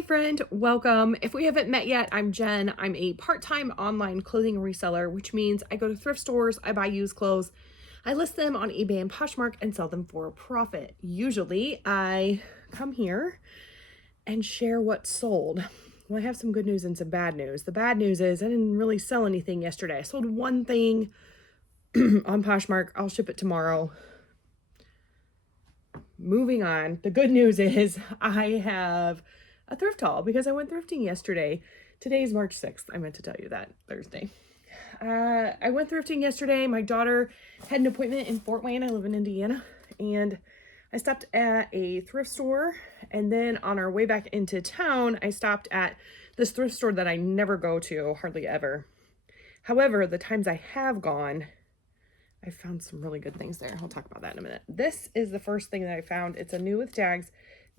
Hi friend, welcome. If we haven't met yet, I'm Jen. I'm a part-time online clothing reseller, which means I go to thrift stores, I buy used clothes, I list them on eBay and Poshmark and sell them for a profit. Usually I come here and share what's sold. Well, I have some good news and some bad news. The bad news is I didn't really sell anything yesterday. I sold one thing on Poshmark. I'll ship it tomorrow. Moving on. The good news is I have a thrift haul because I went thrifting yesterday. Today is March 6th. I meant to tell you that Thursday. I went thrifting yesterday. My daughter had an appointment in Fort Wayne. I live in Indiana. And I stopped at a thrift store. And then on our way back into town, I stopped at this thrift store that I never go to, hardly ever. However, the times I have gone, I found some really good things there. I'll talk about that in a minute. This is the first thing that I found. It's a new with tags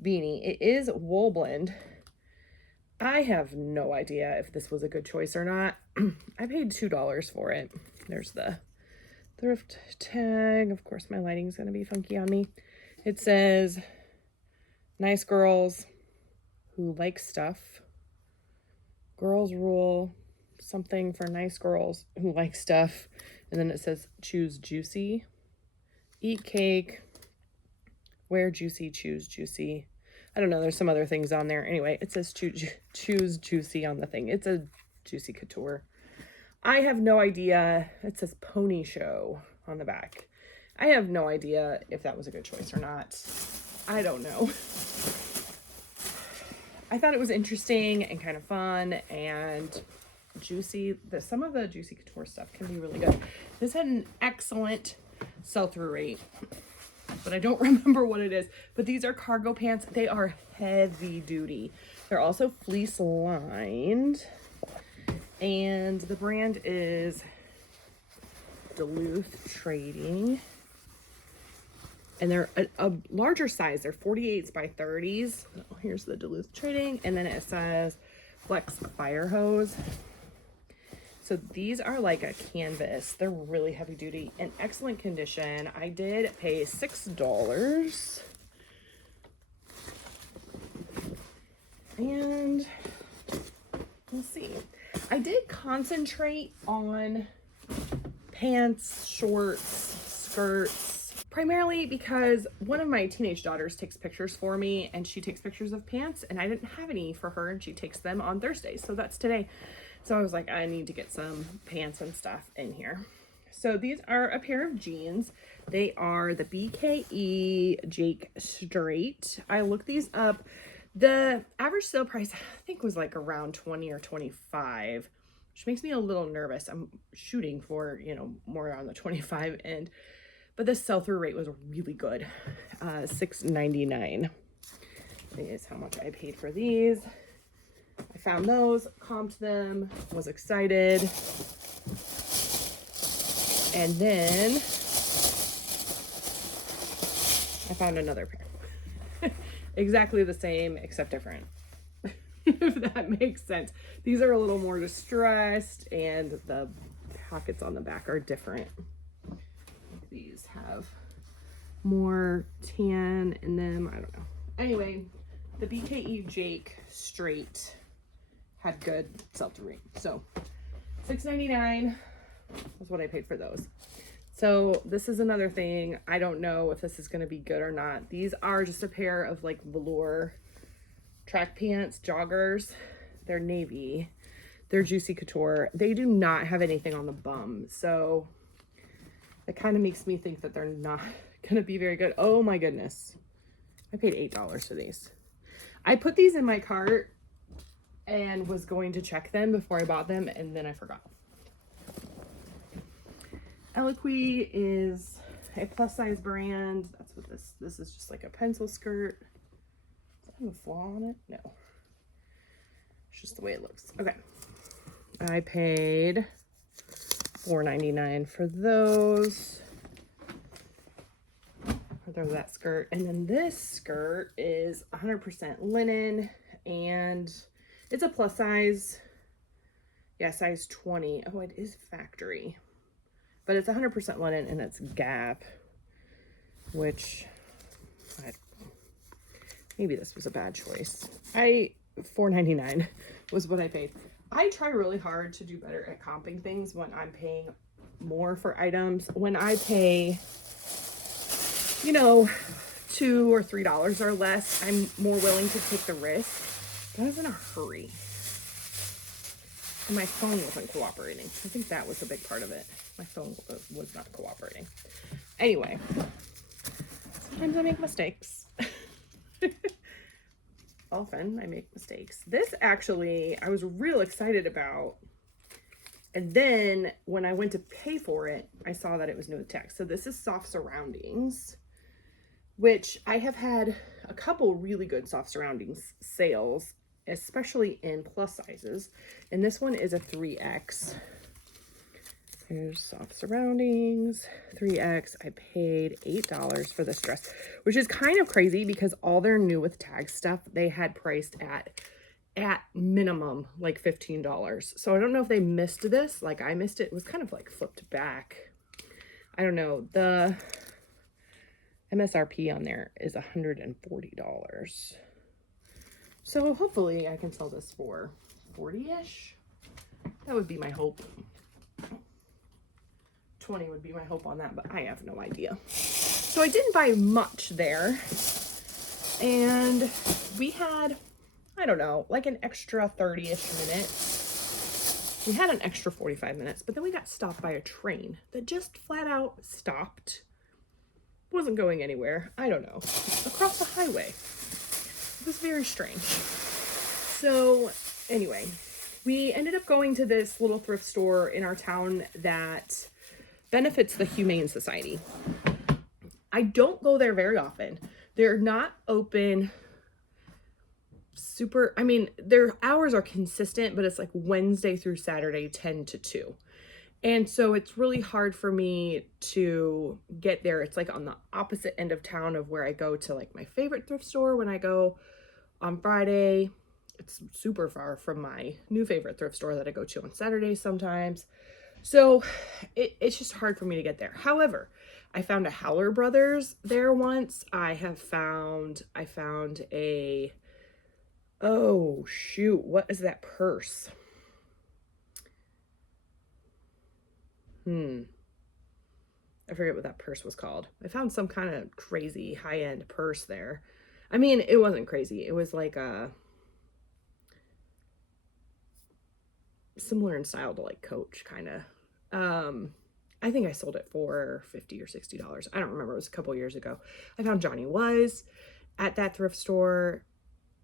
beanie. It is wool blend. I have no idea if this was a good choice or not. I paid $2 for it. There's the thrift tag. Of course, my lighting's going to be funky on me. It says, nice girls who like stuff. Girls rule. Something for nice girls who like stuff. And then it says, choose juicy. Eat cake. Wear juicy, choose juicy. I don't know. There's some other things on there. Anyway, it says choose juicy on the thing. It's a juicy couture. I have no idea. It says pony show on the back. I have no idea if that was a good choice or not. I don't know. I thought it was interesting and kind of fun and juicy. Some of the juicy couture stuff can be really good. This had an excellent sell-through rate, but I don't remember what it is. But these are cargo pants. They are heavy duty. They're also fleece lined, and the brand is Duluth Trading, and they're a larger size. They're 48s by 30s. Oh, here's the Duluth Trading, and then it says Flex Fire Hose. So these are like a canvas. They're really heavy duty in excellent condition. I did pay $6. And we'll see. I did concentrate on pants, shorts, skirts, primarily because one of my teenage daughters takes pictures for me, and she takes pictures of pants, and I didn't have any for her, and she takes them on Thursdays. So that's today. So I was like, I need to get some pants and stuff in here. So these are a pair of jeans. They are the BKE Jake Straight. I looked these up. The average sale price, I think, was like around 20 or 25, which makes me a little nervous. I'm shooting for, more around the 25 end. But the sell-through rate was really good. $6.99 is how much I paid for these. I found those, comped them, was excited. And then I found another pair. Exactly the same, except different. If that makes sense. These are a little more distressed, and the pockets on the back are different. These have more tan in them. I don't know. Anyway, the BKE Jake Straight had good sell-through rate. So $6.99 was what I paid for those. So this is another thing. I don't know if this is going to be good or not. These are just a pair of like velour track pants, joggers. They're navy. They're juicy couture. They do not have anything on the bum. So it kind of makes me think that they're not going to be very good. Oh my goodness. I paid $8 for these. I put these in my cart and was going to check them before I bought them, and then I forgot. Eloquii is a plus size brand. That's what this is, just like a pencil skirt. Does it have a flaw on it? No. It's just the way it looks. Okay. I paid $4.99 for those. Throw that skirt. And then this skirt is 100% linen, and it's a plus size. Yeah, size 20. Oh, it is factory. But it's 100% linen, and it's Gap, which maybe this was a bad choice. I $4.99 was what I paid. I try really hard to do better at comping things when I'm paying more for items. When I pay, you know, $2 or $3 or less, I'm more willing to take the risk. I was in a hurry. And my phone wasn't cooperating. I think that was a big part of it. My phone was not cooperating. Anyway, sometimes I make mistakes. Often I make mistakes. This actually, I was real excited about. And then when I went to pay for it, I saw that it was new with tax. So this is Soft Surroundings, which I have had a couple really good Soft Surroundings sales, especially in plus sizes. And this one is a 3X. Here's Soft Surroundings, 3X. I paid $8 for this dress, which is kind of crazy because all their new with tag stuff, they had priced at minimum like $15. So I don't know if they missed this, like I missed it. It was kind of like flipped back. I don't know. The MSRP on there is $140. So hopefully I can sell this for 40-ish. That would be my hope. 20 would be my hope on that, but I have no idea. So I didn't buy much there. And we had, I don't know, like an extra 30-ish minutes. We had an extra 45 minutes, but then we got stopped by a train that just flat out stopped. Wasn't going anywhere. I don't know. Across the highway. It was very strange. So anyway, we ended up going to this little thrift store in our town that benefits the Humane Society. I don't go there very often. They're not open super, I mean, their hours are consistent, but it's like Wednesday through Saturday, 10 to 2. And so it's really hard for me to get there. It's like on the opposite end of town of where I go to like my favorite thrift store when I go on Friday. It's super far from my new favorite thrift store that I go to on Saturdays sometimes. So it's just hard for me to get there. However, I found a Howler Brothers there once. I found a, oh shoot, what is that purse? I forget what that purse was called. I found some kind of crazy high-end purse there. I mean, it wasn't crazy. It was like a similar in style to like Coach kind of. I think I sold it for $50 or $60. I don't remember. It was a couple years ago. I found Johnny Was at that thrift store.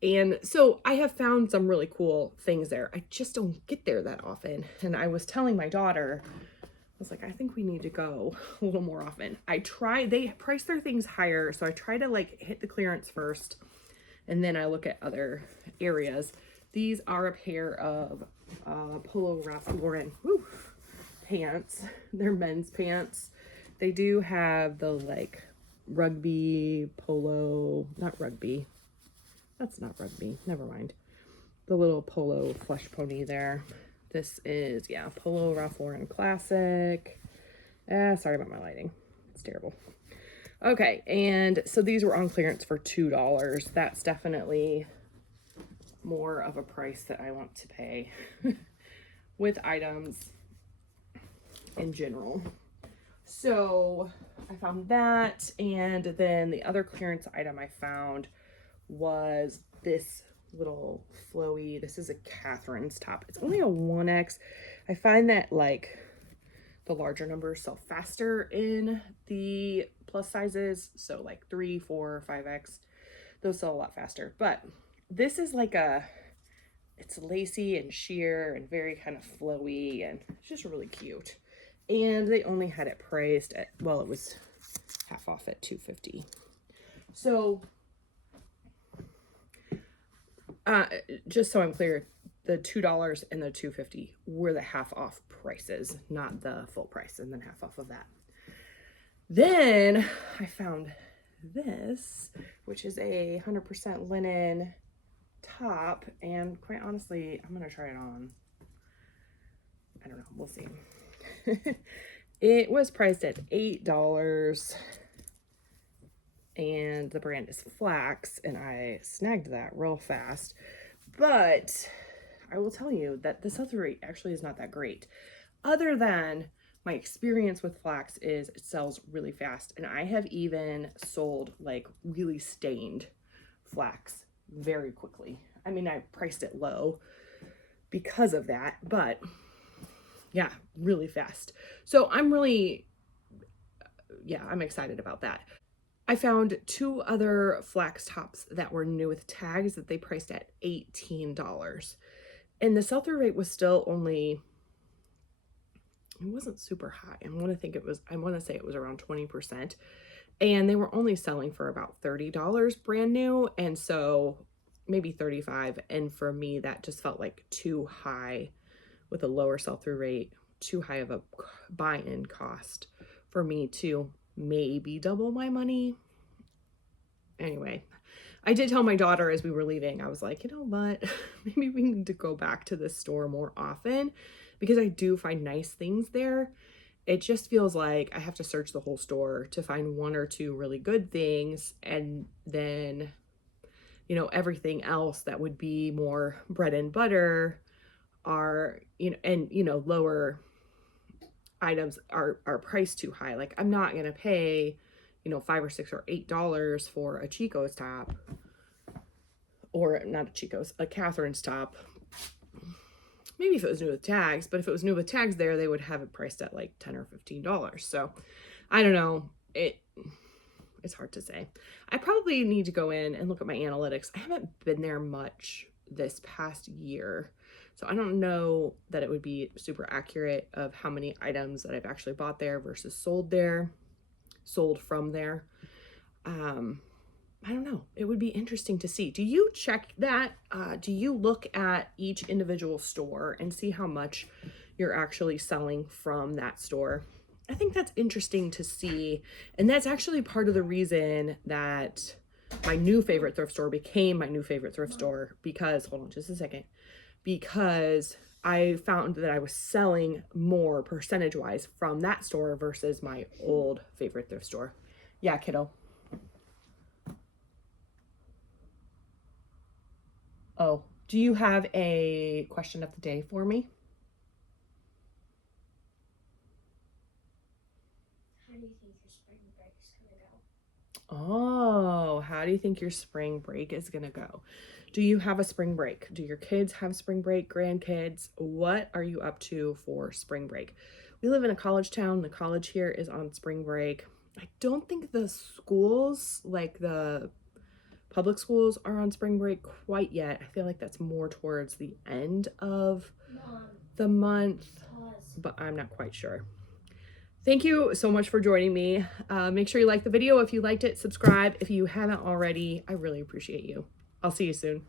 And so I have found some really cool things there. I just don't get there that often. And I was telling my daughter, I was like, I think we need to go a little more often. They price their things higher. So I try to like hit the clearance first. And then I look at other areas. These are a pair of Polo Ralph Lauren pants. They're men's pants. They do have the like rugby polo, not rugby. That's not rugby. Never mind. The little polo flesh pony there. This is, yeah, Polo Ralph Lauren Classic. Sorry about my lighting. It's terrible. Okay, and so these were on clearance for $2. That's definitely more of a price that I want to pay with items in general. So I found that, and then the other clearance item I found was this little flowy, this is a Catherine's top. It's only a 1X. I find that like the larger numbers sell faster in the plus sizes. So like 3, 4, 5X, those sell a lot faster. But this is like it's lacy and sheer and very kind of flowy, and it's just really cute. And they only had it priced at, well, it was half off at $2.50. So just so I'm clear, the $2 and the $2.50 were the half off prices, not the full price, and then half off of that. Then I found this, which is a 100% linen top, and quite honestly, I'm gonna try it on. I don't know, we'll see. It was priced at $8, and the brand is Flax, and I snagged that real fast. But I will tell you that the sell-through rate actually is not that great. Other than my experience with flax is it sells really fast. And I have even sold like really stained flax very quickly. I mean, I priced it low because of that, but yeah, really fast. So I'm really, yeah, I'm excited about that. I found 2 other flax tops that were new with tags that they priced at $18. And the sell-through rate was still only, it wasn't super high. I want to say it was around 20%. And they were only selling for about $30 brand new. And so maybe 35. And for me, that just felt like too high with a lower sell-through rate, too high of a buy-in cost for me to maybe double my money. Anyway, I did tell my daughter as we were leaving, I was like, you know what, maybe we need to go back to this store more often because I do find nice things there. It just feels like I have to search the whole store to find 1 or 2 really good things. And then, you know, everything else that would be more bread and butter are, you know, and, you know, lower items are priced too high. Like I'm not going to pay, you know, $5 or $6 or $8 for a Chico's top, or not a Chico's, a Catherine's top. Maybe if it was new with tags, but if it was new with tags there, they would have it priced at like $10 or $15. So I don't know. It's hard to say. I probably need to go in and look at my analytics. I haven't been there much this past year, so I don't know that it would be super accurate of how many items that I've actually bought there versus sold from there. I don't know. It would be interesting to see. Do you check that? Do you look at each individual store and see how much you're actually selling from that store? I think that's interesting to see. And that's actually part of the reason that my new favorite thrift store became my new favorite thrift store because, hold on just a second, because I found that I was selling more percentage-wise from that store versus my old favorite thrift store. Yeah, kiddo. Oh, do you have a question of the day for me? How do you think your spring break is going to go? Oh, how do you think your spring break is going to go? Do you have a spring break? Do your kids have spring break? Grandkids? What are you up to for spring break? We live in a college town. The college here is on spring break. I don't think the schools, like the public schools, are on spring break quite yet. I feel like that's more towards the end of the month, but I'm not quite sure. Thank you so much for joining me. Make sure you like the video if you liked it, subscribe if you haven't already. I really appreciate you. I'll see you soon.